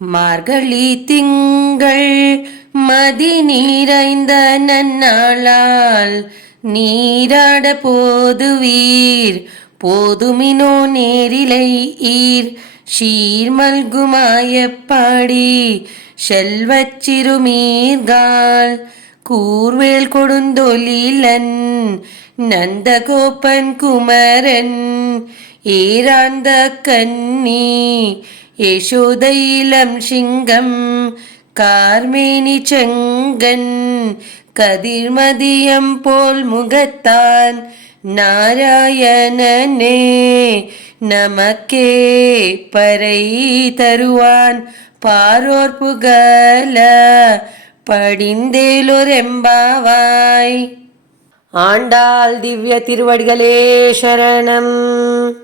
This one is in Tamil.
மார்கழி திங்கள் மதி நீரைந்த நன்னாளால் நீராட போதுவீர் போதுமினோ நேரிலை ஈர் சீர்மல்குமாயப்பாடி செல்வச் சிறுமீர்கால் கூர்வேல் கொடுந்தொழிலன் நந்தகோபன் குமரன் ஏராந்த கன்னி யசோதையிலம் சிங்கம் கார்மேனி செங்கன் கதிர்மதியம் போல் முகத்தான் நாராயணனே நமக்கே பறை தருவான் பாரோர் புகழ படிந்தேலொரெம்பாவாய். ஆண்டாள் திவ்ய திருவடிகளே சரணம்.